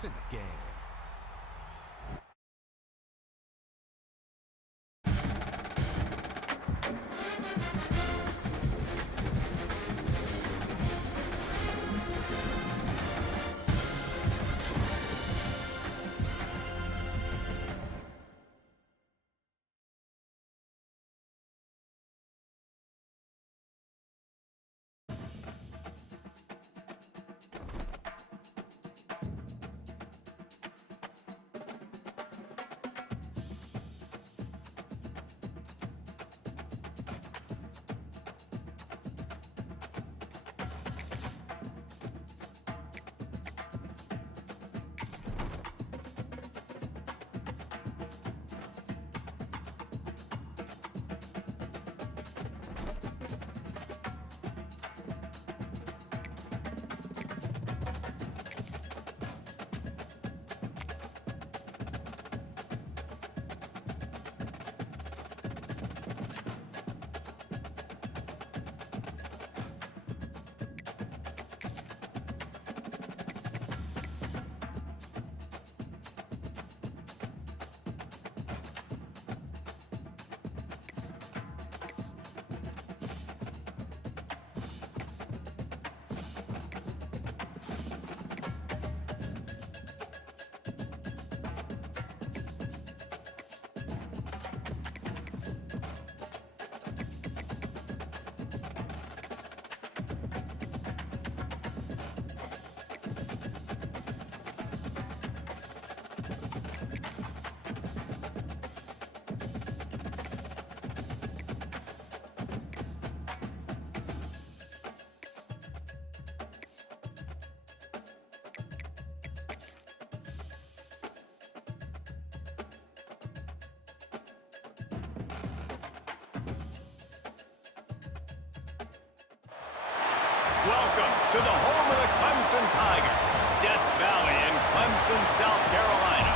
It's in the game. Welcome to the home of the Clemson Tigers, Death Valley in Clemson, South Carolina.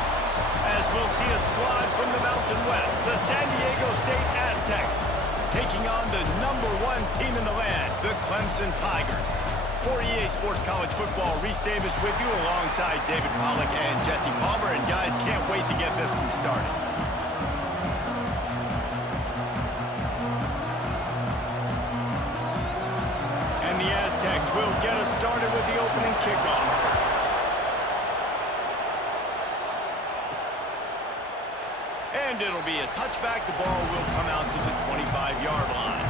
As we'll see a squad from the Mountain West, the San Diego State Aztecs, taking on the #1 team in the land, the Clemson Tigers. For EA Sports College Football, Reese Davis with you alongside David Pollack and Jesse Palmer. And guys, can't wait to get this one started. The Aztecs will get us started with the opening kickoff. And it'll be a touchback. The ball will come out to the 25-yard line.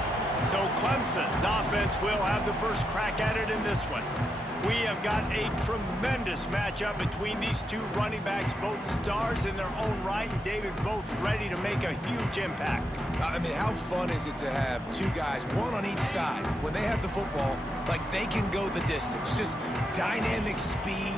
So Clemson's offense will have the first crack at it in this one. We have got a tremendous matchup between these two running backs, both stars in their own right, and David, both ready to make a huge impact. I mean, how fun is it to have two guys, one on each side, when they have the football, like they can go the distance. Just dynamic speed,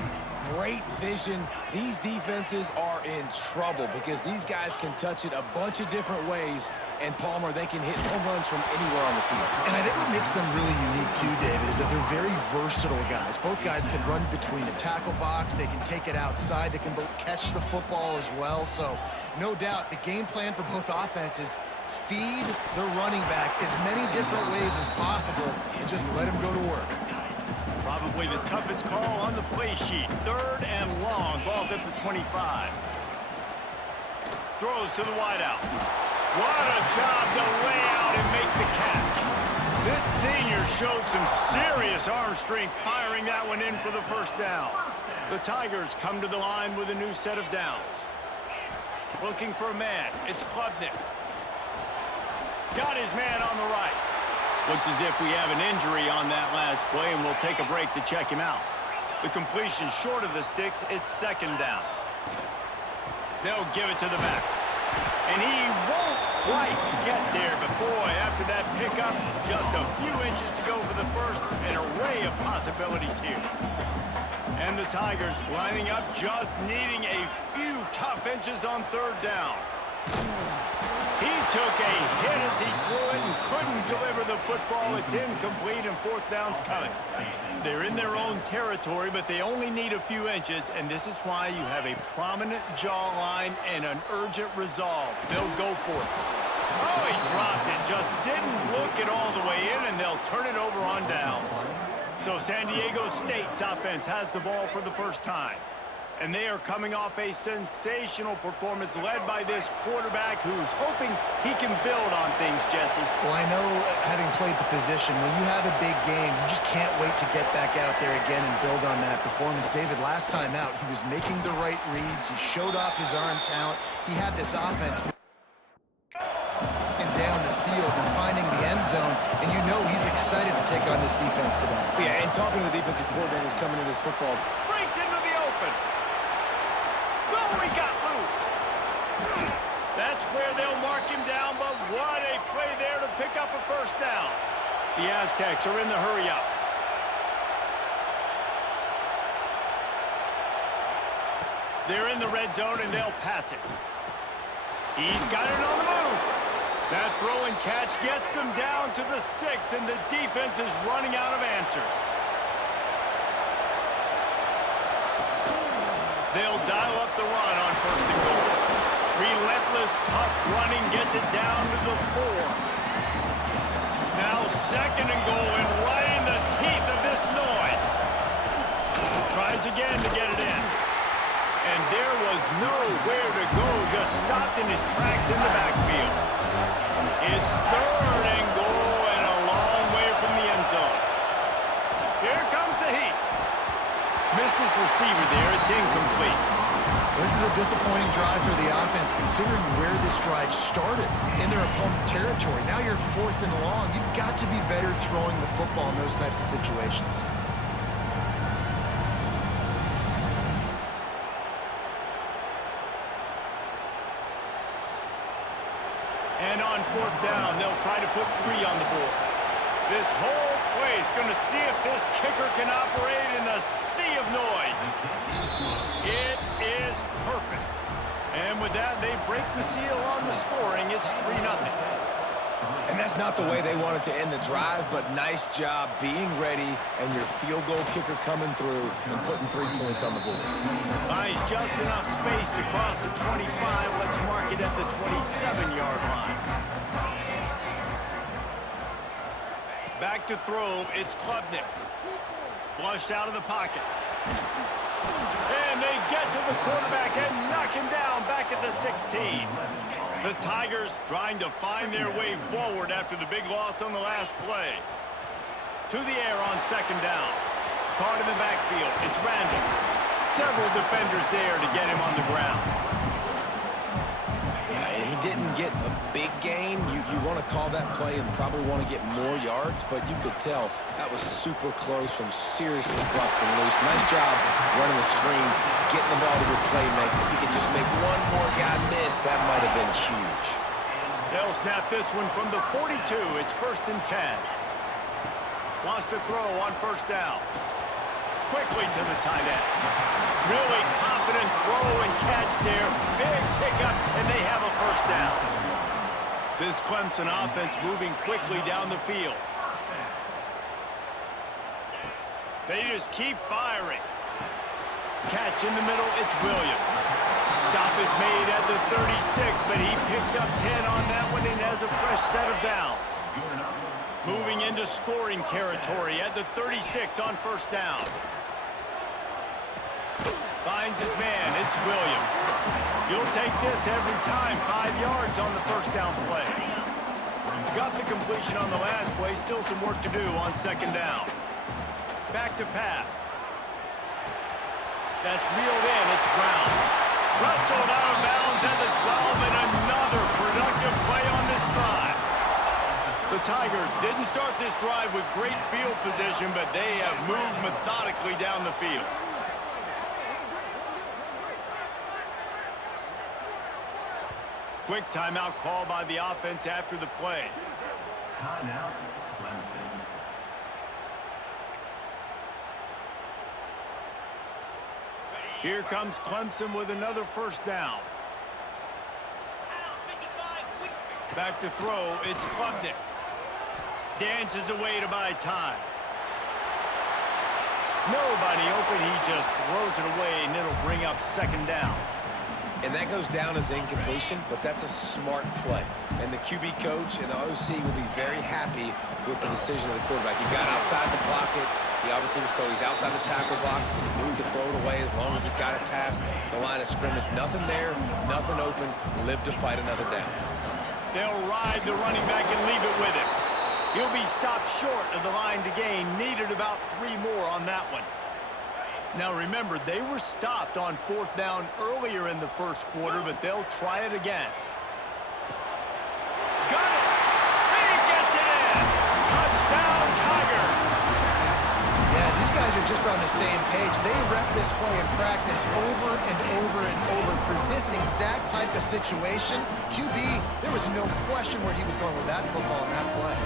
great vision. These defenses are in trouble because these guys can touch it a bunch of different ways. And Palmer, they can hit home runs from anywhere on the field. And I think what makes them really unique too, David, is that they're very versatile guys. Both guys can run between the tackle box. They can take it outside. They can both catch the football as well. So no doubt the game plan for both offenses, feed the running back as many different ways as possible and just let him go to work. Probably the toughest call on the play sheet. 3rd and long. Ball's at the 25. Throws to the wideout. What a job to lay out and make the catch. This senior showed some serious arm strength firing that one in for the first down. The Tigers come to the line with a new set of downs. Looking for a man. It's Klubnik. Got his man on the right. Looks as if we have an injury on that last play, and we'll take a break to check him out. The completion short of the sticks. It's 2nd down. They'll give it to the back. And he won't quite get there, but boy, after that pickup, just a few inches to go for the first. An array of possibilities here. And the Tigers lining up, just needing a few tough inches on 3rd down. He took a hit as he threw it and couldn't deliver the football. It's incomplete and 4th down's coming. They're in their own territory, but they only need a few inches, and this is why you have a prominent jawline and an urgent resolve. They'll go for it. Oh, he dropped it. Just didn't look it all the way in, and they'll turn it over on downs. So San Diego State's offense has the ball for the first time. And they are coming off a sensational performance led by this quarterback who's hoping he can build on things, Jesse. Well, I know, having played the position, when you have a big game, you just can't wait to get back out there again and build on that performance. David, last time out, he was making the right reads. He showed off his arm talent. He had this offense and down the field and finding the end zone, and you know he's excited to take on this defense today. Yeah, and talking to the defensive coordinators coming into this football. Breaks into the open. Oh, he got loose. That's where they'll mark him down, but what a play there to pick up a first down. The Aztecs are in the hurry up. They're in the red zone, and they'll pass it. He's got it on the move. That throw and catch gets them down to the 6, and the defense is running out of answers. They'll dial up the run on 1st and goal. Relentless, tough running gets it down to the 4. Now 2nd and goal, and right in the teeth of this noise. Tries again to get it in. And there was nowhere to go, just stopped in his tracks in the backfield. It's 3rd and goal and a long way from the end zone. Here comes the heat. Missed his receiver there. It's incomplete. This is a disappointing drive for the offense, considering where this drive started, in their opponent territory. Now you're 4th and long. You've got to be better throwing the football in those types of situations. And on 4th down, they'll try to put 3 on the board. This whole play is going to see if this kicker can operate in the sea of noise. It is perfect. And with that, they break the seal on the scoring. It's 3-0. And that's not the way they wanted to end the drive, but nice job being ready and your field goal kicker coming through and putting 3 points on the board. Buys just enough space to cross the 25. Let's mark it at the 27-yard line. Back to throw, it's Klubnik. Flushed out of the pocket. And they get to the quarterback and knock him down back at the 16. The Tigers trying to find their way forward after the big loss on the last play. To the air on 2nd down. Caught in the backfield. It's Randall. Several defenders there to get him on the ground. He didn't get a big gain. You want to call that play and probably want to get more yards, but you could tell that was super close from seriously busting loose. Nice job running the screen, getting the ball to your playmaker. If you could just make one more guy miss, that might have been huge. They'll snap this one from the 42. It's 1st and 10. Wants to throw on 1st down. Quickly to the tight end. Really confident throw and catch there. Big pickup, and they have a 1st down. This Clemson offense moving quickly down the field. They just keep firing. Catch in the middle, it's Williams. Stop is made at the 36, but he picked up 10 on that one and has a fresh set of downs. Moving into scoring territory at the 36 on 1st down. Finds his man, it's Williams. You'll take this every time, 5 yards on the 1st down play. Got the completion on the last play, still some work to do on 2nd down. Back to pass. That's reeled in, it's Brown. Wrestled out of bounds at the 12, and another productive play on this drive. The Tigers didn't start this drive with great field position, but they have moved methodically down the field. Quick timeout call by the offense after the play. Timeout, Clemson. Here comes Clemson with another 1st down. Back to throw, it's Klubnik. Dances away to buy time. Nobody open, he just throws it away, and it'll bring up 2nd down. And that goes down as incompletion, but that's a smart play. And the QB coach and the OC will be very happy with the decision of the quarterback. He got outside the pocket. He obviously was so he's outside the tackle box. He knew he could throw it away as long as he got it past the line of scrimmage. Nothing there, nothing open. Live to fight another down. They'll ride the running back and leave it with him. He'll be stopped short of the line to gain. Needed about 3 more on that one. Now remember, they were stopped on 4th down earlier in the first quarter, but they'll try it again. Got it! He gets it in! Touchdown, Tigers! Yeah, these guys are just on the same page. They rep this play in practice over and over and over for this exact type of situation. QB, there was no question where he was going with that football in that play.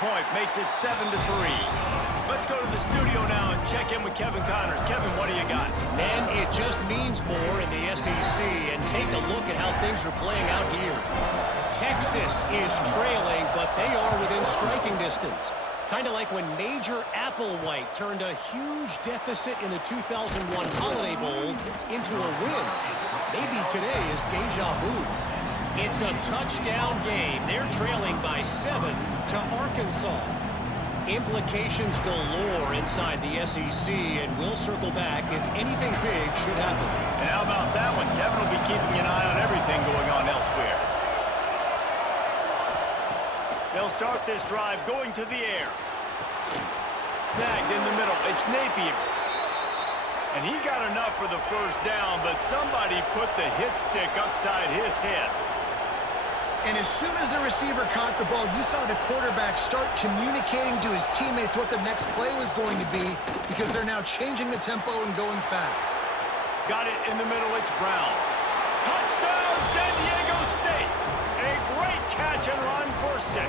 Point makes it 7-3. Let's go to the studio now and check in with Kevin Connors. Kevin, what do you got? Man, it just means more in the SEC, and take a look at how things are playing out here. Texas is trailing, but they are within striking distance. Kind of like when Major Applewhite turned a huge deficit in the 2001 Holiday Bowl into a win. Maybe today is deja vu. It's a touchdown game. They're trailing by 7 to Arkansas. Implications galore inside the SEC, and we'll circle back if anything big should happen. And how about that one? Kevin will be keeping an eye on everything going on elsewhere. They'll start this drive going to the air. Snagged in the middle. It's Napier. And he got enough for the first down, but somebody put the hit stick upside his head. And as soon as the receiver caught the ball, you saw the quarterback start communicating to his teammates what the next play was going to be because they're now changing the tempo and going fast. Got it in the middle. It's Brown. Touchdown, San Diego State. A great catch and run for 6.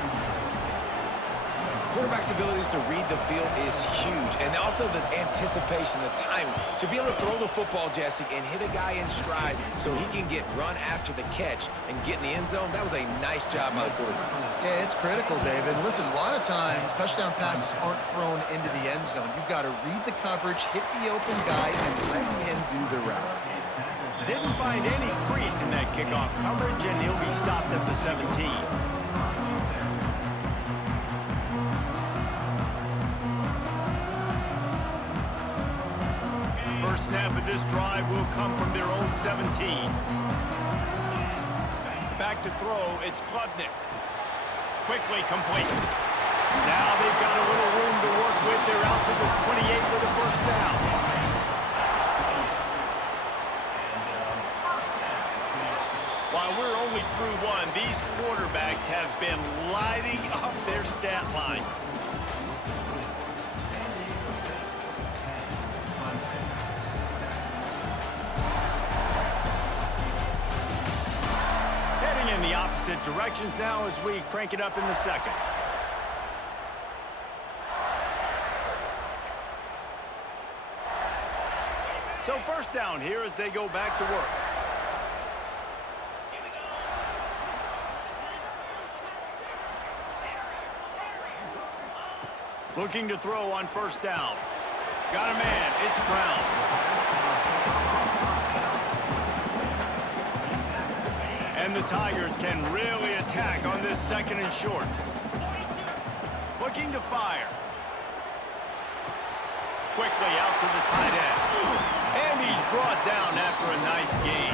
Quarterback's abilities to read the field is huge, and also the anticipation, the timing. To be able to throw the football, Jesse, and hit a guy in stride so he can get run after the catch and get in the end zone, that was a nice job by the quarterback. Yeah, it's critical, David. Listen, a lot of times touchdown passes aren't thrown into the end zone. You've got to read the coverage, hit the open guy, and let him do the rest. Didn't find any crease in that kickoff coverage, and he'll be stopped at the 17. First snap of this drive will come from their own 17. Back to throw, it's Klubnik. Quickly complete. Now they've got a little room to work with. They're out to the 28 with a first down. While we're only through one, these quarterbacks have been lighting up their stat lines. Heading in the opposite directions now as we crank it up in the second. So first down here as they go back to work. Looking to throw on first down. Got a man. It's Brown. And the Tigers can really attack on this second and short. Looking to fire. Quickly out to the tight end. And he's brought down after a nice gain.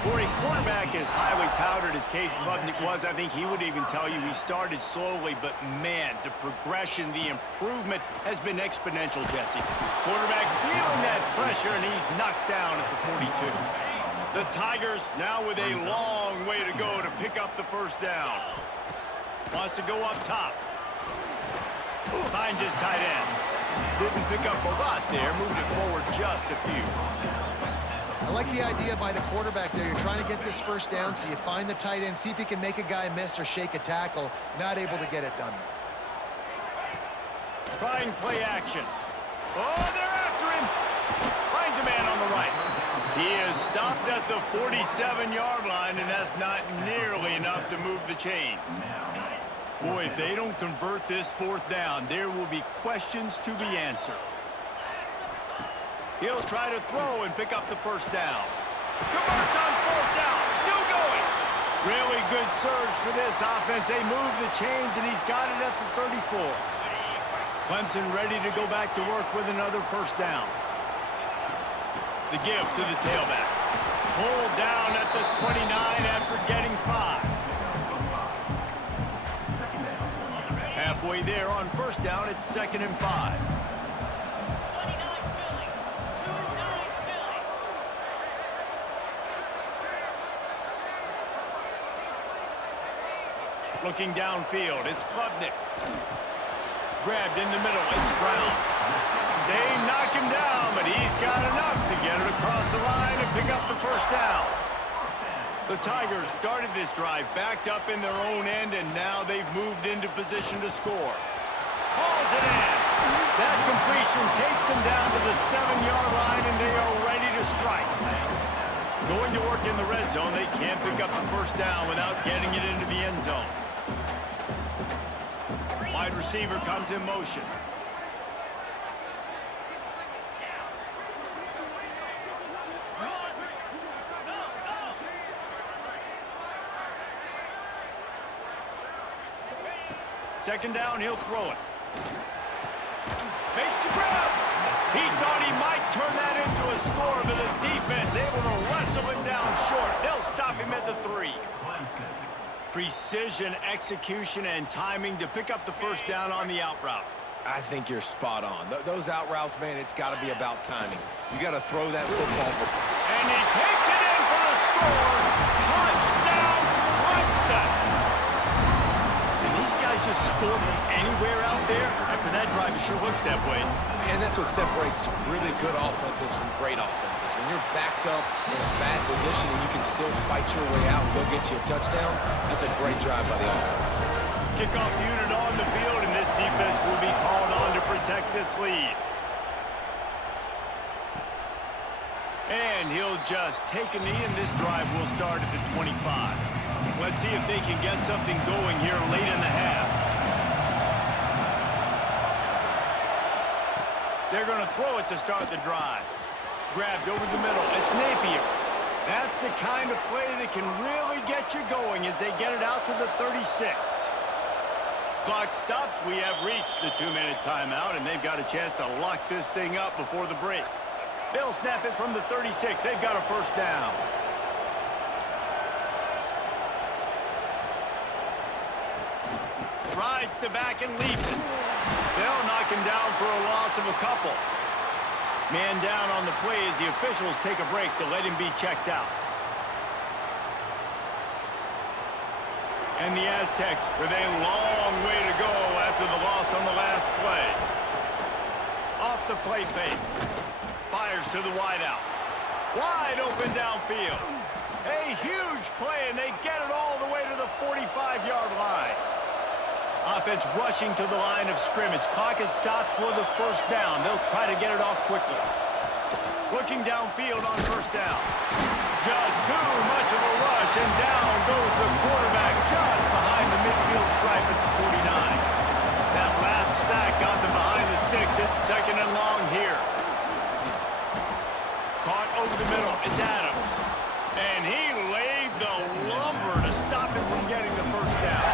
For a quarterback as highly touted as Cade Klubnik was, I think he would even tell you he started slowly, but man, the progression, the improvement has been exponential, Jesse. Quarterback feeling that pressure, and he's knocked down at the 42. The Tigers now with a long way to go to pick up the first down. Wants to go up top. Finds his tight end. Didn't pick up a lot there, moved it forward just a few. I like the idea by the quarterback there. You're trying to get this first down, so you find the tight end, see if he can make a guy miss or shake a tackle. Not able to get it done. Trying play action. Oh, they're after him. Finds a man on the right. stopped at the 47-yard line, and that's not nearly enough to move the chains. Boy, if they don't convert this fourth down, there will be questions to be answered. He'll try to throw and pick up the first down. Converts on fourth down, still going. Really good surge for this offense. They move the chains, and he's got it at the 34. Clemson ready to go back to work with another first down. The give to the tailback. Pulled down at the 29 after getting 5. Halfway there on first down, it's 2nd and 5. Looking downfield, it's Klubnik. Grabbed in the middle, it's Brown. They knock him down, but he's got enough to get it across the line and pick up the first down. The Tigers started this drive backed up in their own end, and now they've moved into position to score. Hauls it in. That completion takes them down to the 7-yard line, and they are ready to strike. Going to work in the red zone, they can't pick up the first down without getting it into the end zone. Wide receiver comes in motion. Second down, he'll throw it. Makes the grab. He thought he might turn that into a score, but the defense able to wrestle him down short. They'll stop him at the 3. Precision, execution, and timing to pick up the first down on the out route. I think you're spot on. Those out routes, man, it's got to be about timing. You got to throw that football. And he takes it in for the score. Touchdown, Clemson. And these guys just score from anywhere out there. After that drive, it sure looks that way. And that's what separates really good offenses from great offenses. When you're backed up in a bad position and you can still fight your way out and go get you a touchdown, that's a great drive by the offense. Kickoff unit on the field, and this defense will be called on to protect this lead. And he'll just take a knee, and this drive will start at the 25. Let's see if they can get something going here late in the half. They're going to throw it to start the drive. Grabbed over the middle. It's Napier. That's the kind of play that can really get you going as they get it out to the 36. Clock stops. We have reached the 2-minute timeout, and they've got a chance to lock this thing up before the break. They'll snap it from the 36. They've got a first down. Rides to back and leaves it. They'll knock him down for a loss of a couple. Man down on the play as the officials take a break to let him be checked out. And the Aztecs with a long way to go after the loss on the last play. Off the play fake. Fires to the wideout. Wide open downfield. A huge play, and they get it all the way to the 45-yard line. Offense rushing to the line of scrimmage. Clock is stopped for the first down. They'll try to get it off quickly. Looking downfield on first down. Just too much of a rush, and down goes the quarterback just behind the midfield stripe at the 49. That last sack got them behind the sticks. It's 2nd and long here. Caught over the middle. It's Adams. And he laid the lumber to stop him from getting the first down.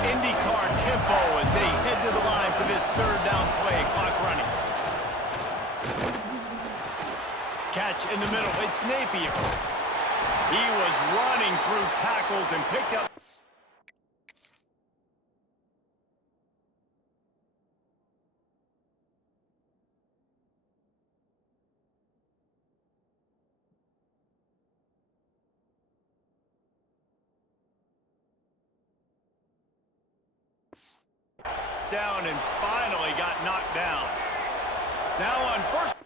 IndyCar tempo as they head to the line for this 3rd down play. Clock running. Catch in the middle. It's Napier. He was running through tackles and picked up. Down and finally got knocked down. Now on first.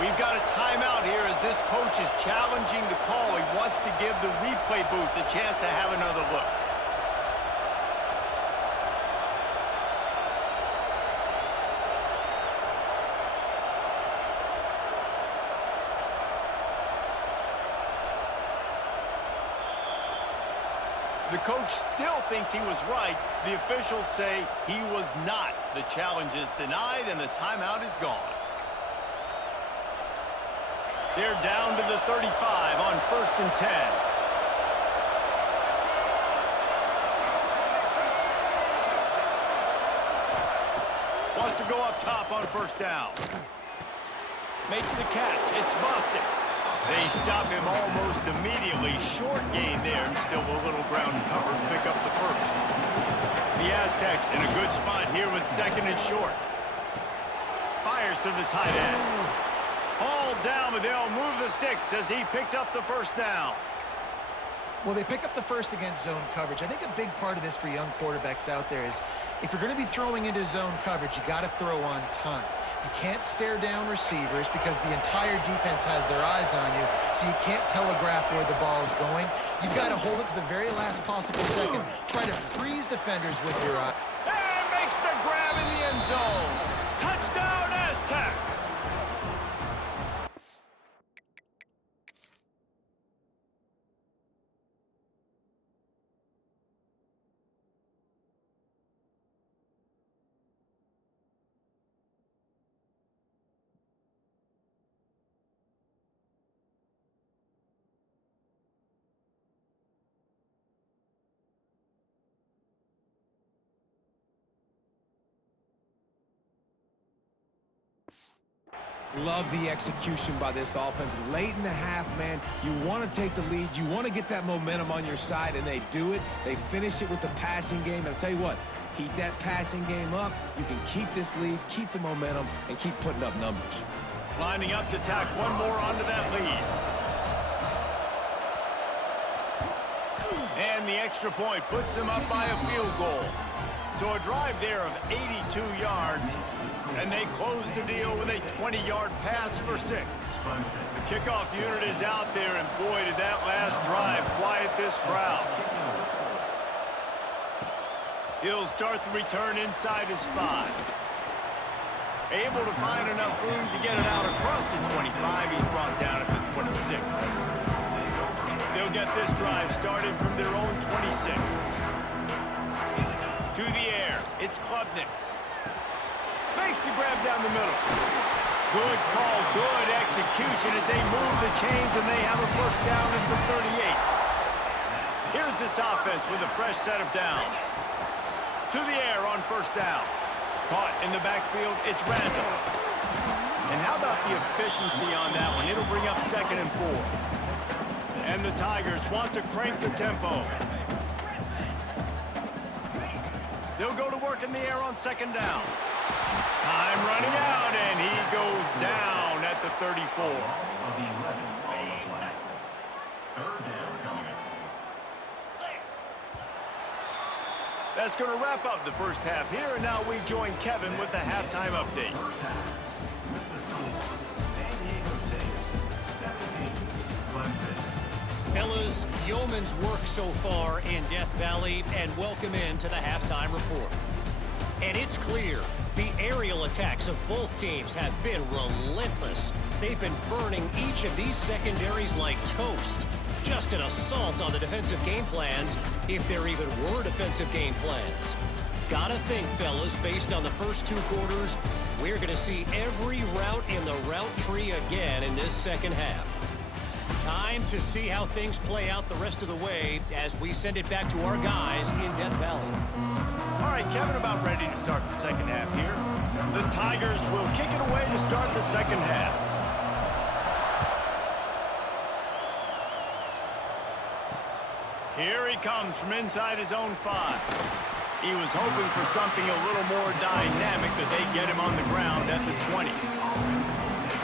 We've got a timeout here as this coach is challenging the call. He wants to give the replay booth a chance to have another look. The coach still thinks he was right. The officials say he was not. The challenge is denied, and the timeout is gone. They're down to the 35 on 1st and 10. Wants to go up top on 1st down. Makes the catch. It's busted. They stop him almost immediately. Short gain there, and still a little ground cover to pick up the first. The Aztecs in a good spot here with 2nd and short. Fires to the tight end. Hauled down, but they'll move the sticks as he picks up the 1st down. Well, they pick up the first against zone coverage. I think a big part of this for young quarterbacks out there is if you're going to be throwing into zone coverage, you got to throw on time. You can't stare down receivers because the entire defense has their eyes on you, so you can't telegraph where the ball is going. You've got to hold it to the very last possible second. Try to freeze defenders with your eye. And makes the grab in the end zone. Touchdown, Aztecs! Love the execution by this offense. Late in the half, man, you want to take the lead. You want to get that momentum on your side, and they do it. They finish it with the passing game. And I'll tell you what, heat that passing game up. You can keep this lead, keep the momentum, and keep putting up numbers. Lining up to tack one more onto that lead. And the extra point puts them up by a field goal. So a drive there of 82 yards, and they close the deal with a 20-yard pass for 6. The kickoff unit is out there, and boy, did that last drive quiet this crowd. He'll start the return inside his 5. Able to find enough room to get it out across the 25. He's brought down at the 26. They'll get this drive started from their own 26. To the air, it's Klubnik. Makes the grab down the middle. Good call, good execution as they move the chains, and they have a 1st down at the 38. Here's this offense with a fresh set of downs. To the air on 1st down. Caught in the backfield, it's Randall. And how about the efficiency on that one? It'll bring up 2nd and 4. And the Tigers want to crank the tempo. They'll go to work in the air on 2nd down. Time running out, and he goes down at the 34. That's going to wrap up the first half here, and now we join Kevin with the halftime update. Fellas, yeoman's work so far in Death Valley, and welcome into the halftime report. And it's clear, the aerial attacks of both teams have been relentless. They've been burning each of these secondaries like toast. Just an assault on the defensive game plans, if there even were defensive game plans. Gotta think, fellas, based on the first 2 quarters, we're gonna see every route in the route tree again in this second half. Time to see how things play out the rest of the way as we send it back to our guys in Death Valley. All right, Kevin, about ready to start the second half here. The Tigers will kick it away to start the second half. Here he comes from inside his own 5. He was hoping for something a little more dynamic, that they get him on the ground at the 20.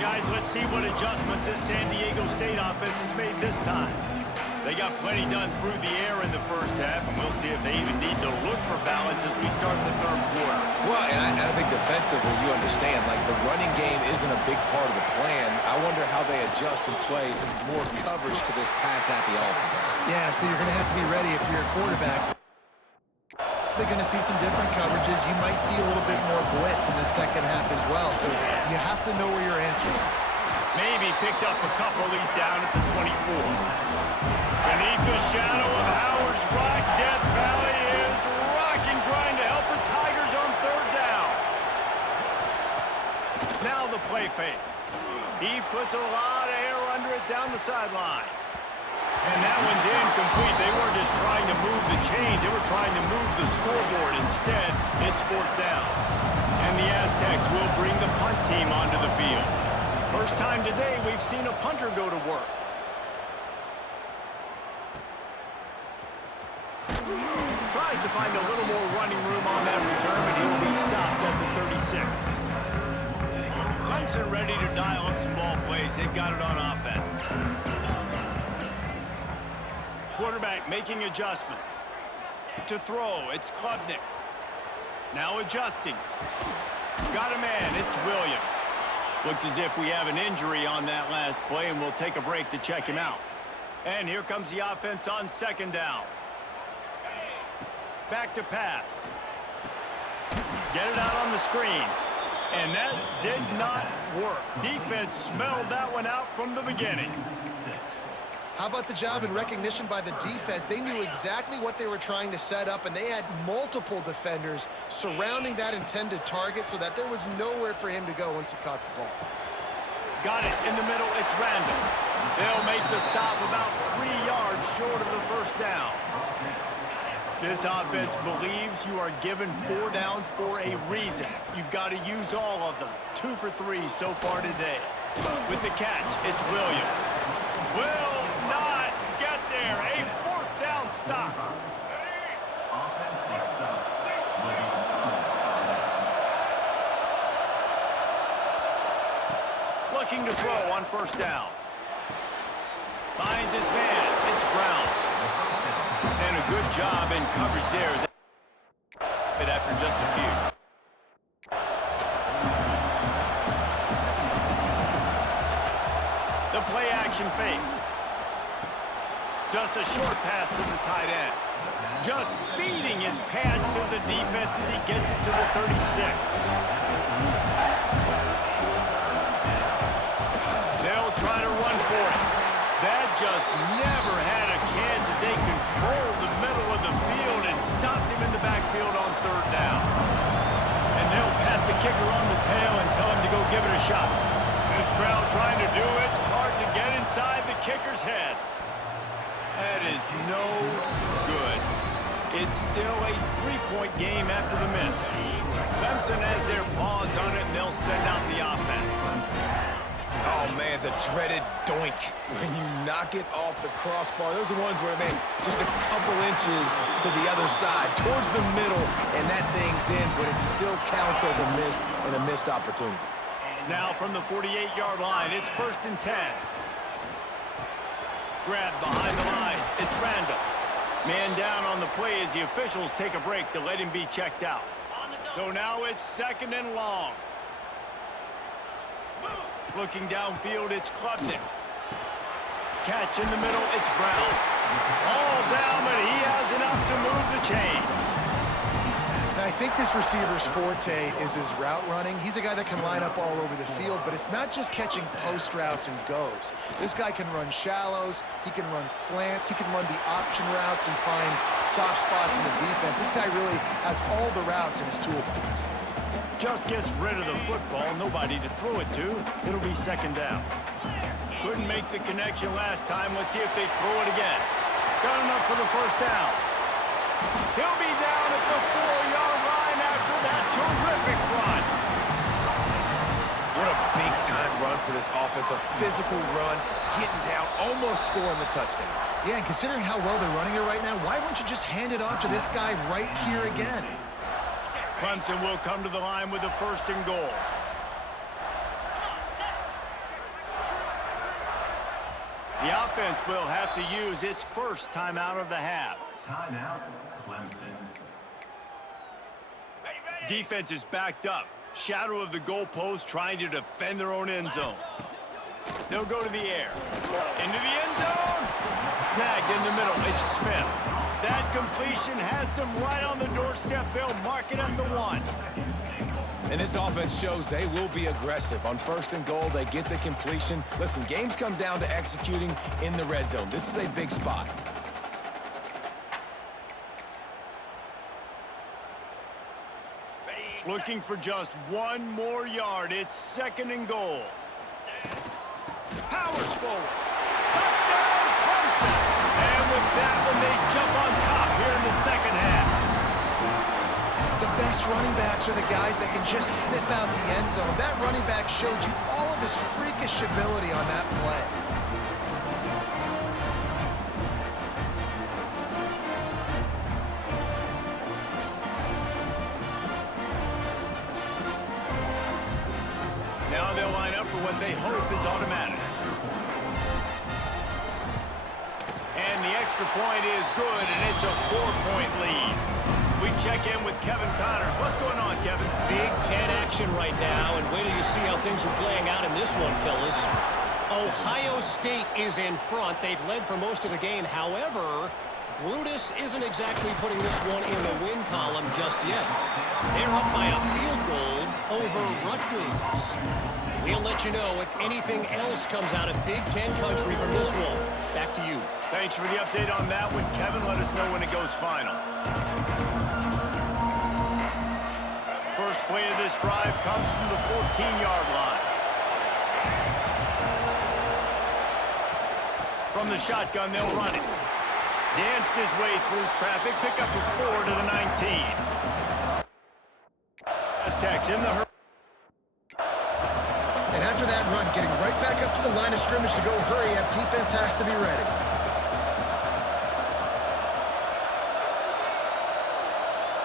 Guys, let's see what adjustments this San Diego State offense has made this time. They got plenty done through the air in the first half, and we'll see if they even need to look for balance as we start the third quarter. Well, and I think defensively, you understand, like the running game isn't a big part of the plan. I wonder how they adjust and play more coverage to this pass-happy offense. Yeah, so you're going to have to be ready if you're a quarterback. They're going to see some different coverages. You might see a little bit more blitz in the second half as well. So you have to know where your answers are. Maybe picked up a couple. He's down at the 24. Beneath the shadow of Howard's Rock, Death Valley is rocking, trying to help the Tigers on third down. Now the play fake. He puts a lot of air under it down the sideline. And that one's incomplete. They weren't just trying to move the chains. They were trying to move the scoreboard. Instead, it's fourth down. And the Aztecs will bring the punt team onto the field. First time today we've seen a punter go to work. Tries to find a little more running room on that return, but he'll be stopped at the 36. Clemson ready to dial up some ball plays. They've got it on offense. Quarterback making adjustments. To throw, it's Klubnik. Now adjusting. Got a man, it's Williams. Looks as if we have an injury on that last play, and we'll take a break to check him out. And here comes the offense on second down. Back to pass. Get it out on the screen. And that did not work. Defense smelled that one out from the beginning. How about the job and recognition by the defense? They knew exactly what they were trying to set up, and they had multiple defenders surrounding that intended target so that there was nowhere for him to go once he caught the ball. Got it in the middle. It's Randall. They'll make the stop about 3 yards short of the first down. This offense believes you are given 4 downs for a reason. You've got to use all of them. 2 for 3 so far today. With the catch, it's Williams. Will not get there. A fourth down stop. Offense is stopped. Looking to throw on first down. Finds his man. It's Brown. And a good job in coverage there. But after just a few. The play action fake. Just a short pass to the tight end. Just feeding his pads to the defense as he gets it to the 36. They'll try to run for it. That just never had a chance as they controlled the middle of the field and stopped him in the backfield on third down. And they'll pat the kicker on the tail and tell him to go give it a shot. This crowd trying to do its part to get inside the kicker's head. That is no good. It's still a 3-point game after the miss. Clemson has their paws on it, and they'll send out the offense. Oh, man, the dreaded doink when you knock it off the crossbar. Those are the ones where, man, just a couple inches to the other side, towards the middle, and that thing's in, but it still counts as a missed opportunity. Now from the 48-yard line, it's 1st and 10. Grab behind the line. It's Randall. Man down on the play as the officials take a break to let him be checked out. So now it's 2nd and long. Looking downfield, it's Klubnik. Catch in the middle, it's Brown. All down, but he has enough to move the chains. And I think this receiver's forte is his route running. He's a guy that can line up all over the field, but it's not just catching post routes and goes. This guy can run shallows, he can run slants, he can run the option routes and find soft spots in the defense. This guy really has all the routes in his toolbox. Just gets rid of the football, nobody to throw it to. It'll be 2nd down. Couldn't make the connection last time. Let's see if they throw it again. Got enough for the first down. He'll be down at the 4-yard line after that terrific run. What a big-time run for this offense. A physical run, getting down, almost scoring the touchdown. Yeah, and considering how well they're running it right now, why wouldn't you just hand it off to this guy right here again? Clemson will come to the line with a 1st and goal. The offense will have to use its first timeout of the half. Timeout, Clemson. Defense is backed up. Shadow of the goalpost trying to defend their own end zone. They'll go to the air. Into the end zone. Snagged in the middle. It's Smith. That completion has them right on the doorstep. They'll mark it at the 1. And this offense shows they will be aggressive. On 1st and goal, they get the completion. Listen, games come down to executing in the red zone. This is a big spot. Looking for just one more yard. It's 2nd and goal. Powers forward. Touchdown, Clemson. And with that one, they jump on top here in the 2nd half. The best running backs are the guys that can just sniff out the end zone. That running back showed you all of his freakish ability on that play. Now they'll line up for what they hope is automatic. And the extra point is good, and it's a 4-point lead. We check in with Kevin Connors. What's going on, Kevin? Big Ten action right now, and wait till you see how things are playing out in this one, fellas. Ohio State is in front. They've led for most of the game. However, Brutus isn't exactly putting this one in the win column just yet. They're up by a field goal over Rutgers. We'll let you know if anything else comes out of Big Ten country from this one. Back to you. Thanks for the update on that one, Kevin. Let us know when it goes final. First play of this drive comes from the 14-yard line. From the shotgun, they'll run it. Danced his way through traffic, pick up a 4 to the 19. Aztecs in the hurry. And after that run, getting right back up to the line of scrimmage to go hurry up, defense has to be ready.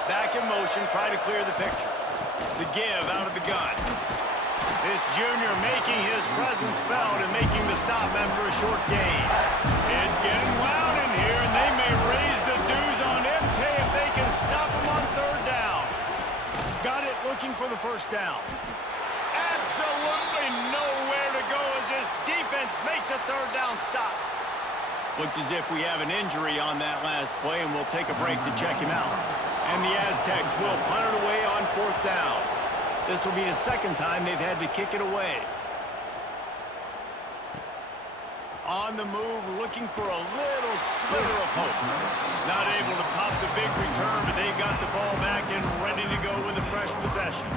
Back in motion, try to clear the picture. The give out of the gun. This junior making his presence felt and making the stop after a short gain. It's getting loud in here, and they may raise the dues on MK if they can stop him on 3rd down. Got it, looking for the 1st down. Absolutely nowhere to go as this defense makes a 3rd down stop. Looks as if we have an injury on that last play, and we'll take a break to check him out. And the Aztecs will punt it away on 4th down. This will be the 2nd time they've had to kick it away. On the move, looking for a little sliver of hope. Not able to pop the big return, but they got the ball back and ready to go with a fresh possession.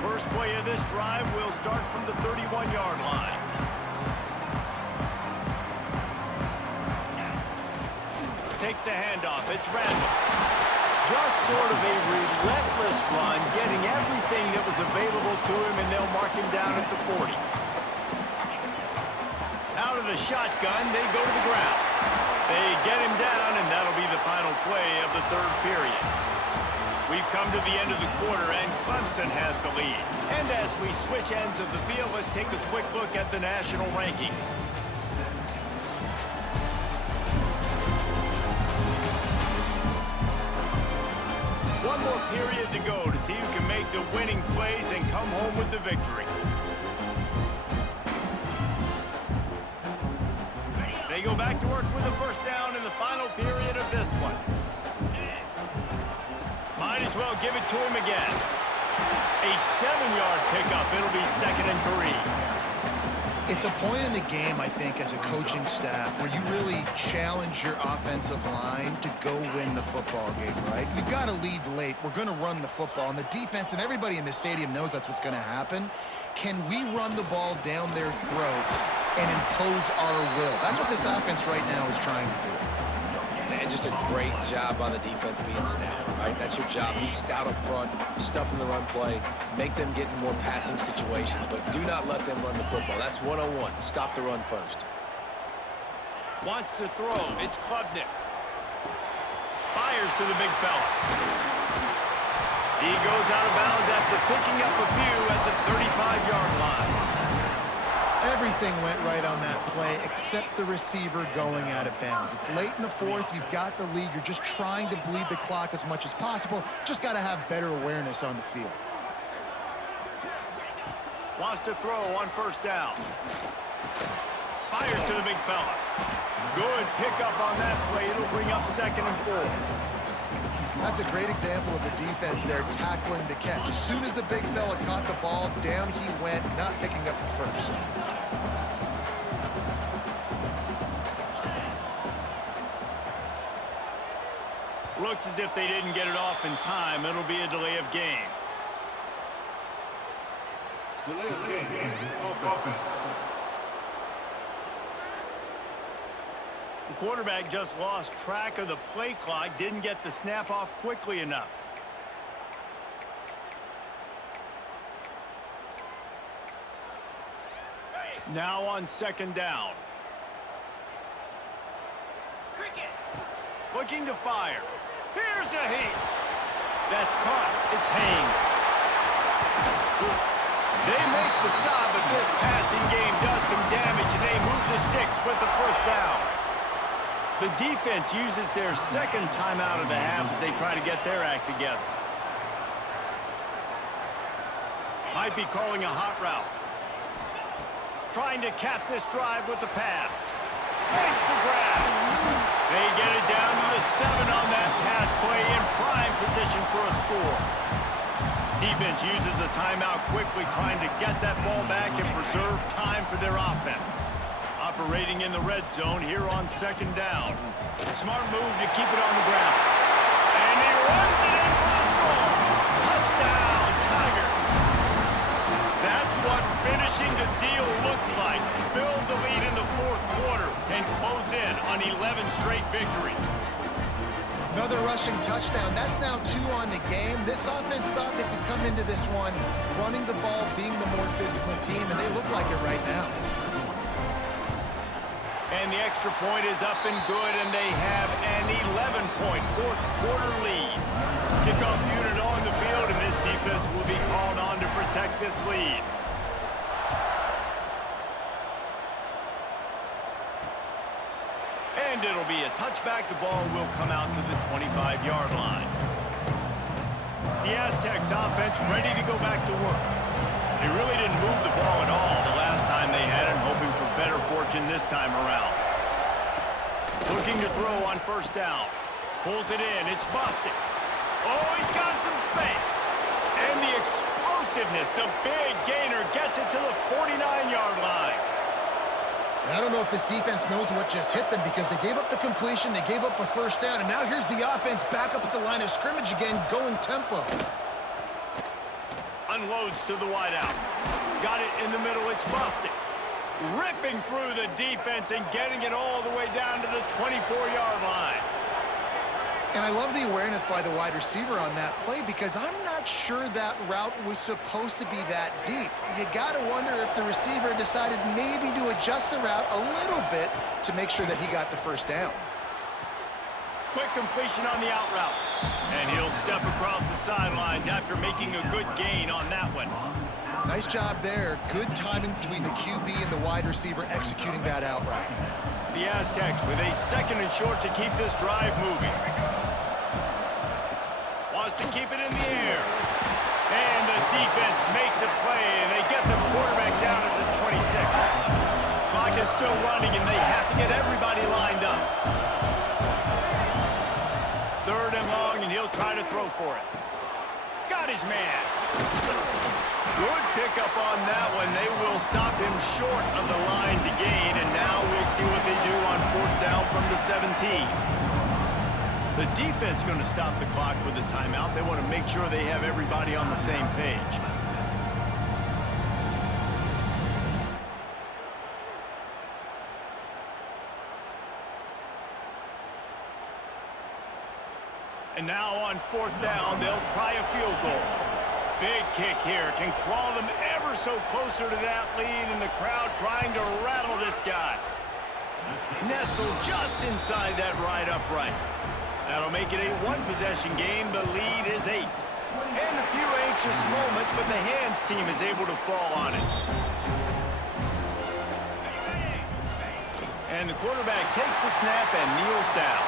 First play of this drive will start from the 31-yard line. Takes the handoff. It's Randall. Just sort of a relentless run, getting everything that was available to him, and they'll mark him down at the 40. Out of the shotgun, they go to the ground. They get him down, and that'll be the final play of the 3rd period. We've come to the end of the quarter, and Clemson has the lead. And as we switch ends of the field, let's take a quick look at the national rankings. One more period to go to see who can make the winning plays and come home with the victory. They go back to work with a 1st down in the final period of this one. Might as well give it to him again. A 7-yard pickup. It'll be 2nd and 3. It's a point in the game, I think, as a coaching staff where you really challenge your offensive line to go win the football game, right? You've got to lead late. We're going to run the football, and the defense and everybody in the stadium knows that's what's going to happen. Can we run the ball down their throats and impose our will? That's what this offense right now is trying to do. And just a great job on the defense being stout, right? That's your job. Be stout up front, stuff in the run play, make them get in more passing situations, but do not let them run the football. That's 101. Stop the run first. Wants to throw. It's Klubnik. Fires to the big fella. He goes out of bounds after picking up a few at the 35-yard line. Everything went right on that play except the receiver going out of bounds. It's late in the 4th. You've got the lead. You're just trying to bleed the clock as much as possible. Just got to have better awareness on the field. Wants to throw on 1st down. Fires to the big fella. Good pickup on that play. It'll bring up 2nd and 4. That's a great example of the defense there tackling the catch. As soon as the big fella caught the ball, down he went, not picking up the first. Looks as if they didn't get it off in time. It'll be a delay of game. Delay of game. Offense. The quarterback just lost track of the play clock, didn't get the snap off quickly enough. Now on second down. Looking to fire. Here's a heat. That's caught. It's Haynes. They make the stop, but this passing game does some damage, and they move the sticks with the first down. The defense uses their second timeout of the half as they try to get their act together. Might be calling a hot route. Trying to cap this drive with the pass. Makes the grab. They get it down to the 7 on that pass play in prime position for a score. Defense uses a timeout quickly, trying to get that ball back and preserve time for their offense. Operating in the red zone here on second down. Smart move to keep it on the ground. And he runs it in for the score. Touchdown, Tigers. That's what finishing the deal looks like. Build the lead in the fourth quarter and close in on 11 straight victories. Another rushing touchdown. That's now 2 on the game. This offense thought they could come into this one running the ball, being the more physical team, and they look like it right now. And the extra point is up and good, and they have an 11-point fourth quarter lead. Kickoff unit on the field, and this defense will be called on to protect this lead. And it'll be a touchback. The ball will come out to the 25-yard line. The Aztecs offense ready to go back to work. They really didn't move the ball at all the last time they had it, hoping for better fortune this time around. Looking to throw on first down. Pulls it in. It's busted. Oh, he's got some space. And the explosiveness, the big gainer, gets it to the 49-yard line. I don't know if this defense knows what just hit them, because they gave up the completion, they gave up a first down, and now here's the offense back up at the line of scrimmage again, going tempo. Unloads to the wideout. Got it in the middle. It's busted. Ripping through the defense and getting it all the way down to the 24-yard line. And I love the awareness by the wide receiver on that play, because I'm not sure that route was supposed to be that deep. You got to wonder if the receiver decided maybe to adjust the route a little bit to make sure that he got the first down. Quick completion on the out route. And he'll step across the sidelines after making a good gain on that one. Nice job there. Good timing between the QB and the wide receiver executing that out route. The Aztecs with a second and short to keep this drive moving. Wants to keep it in the air. And the defense makes a play, and they get the quarterback down at the 26. Clock is still running, and they have to get everybody lined up. Third and long, and he'll try to throw for it. Got his man. Good pickup on that one. They will stop him short of the line to gain, and now we'll see what they do on fourth down from the 17. The defense going to stop the clock with a timeout. They want to make sure they have everybody on the same page. And now on fourth down, they'll try a field goal. Big kick here. Can crawl them ever so closer to that lead, and the crowd trying to rattle this guy. Nestled just inside that right upright. That'll make it a one-possession game. The lead is 8. And a few anxious moments, but the hands team is able to fall on it. And the quarterback takes the snap and kneels down.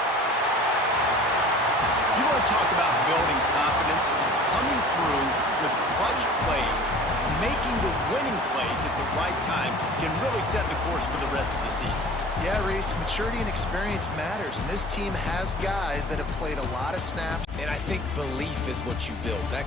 You want to talk about building confidence? Coming through with clutch plays, making the winning plays at the right time can really set the course for the rest of the season. Yeah, Reese, maturity and experience matters, and this team has guys that have played a lot of snaps. And I think belief is what you build. That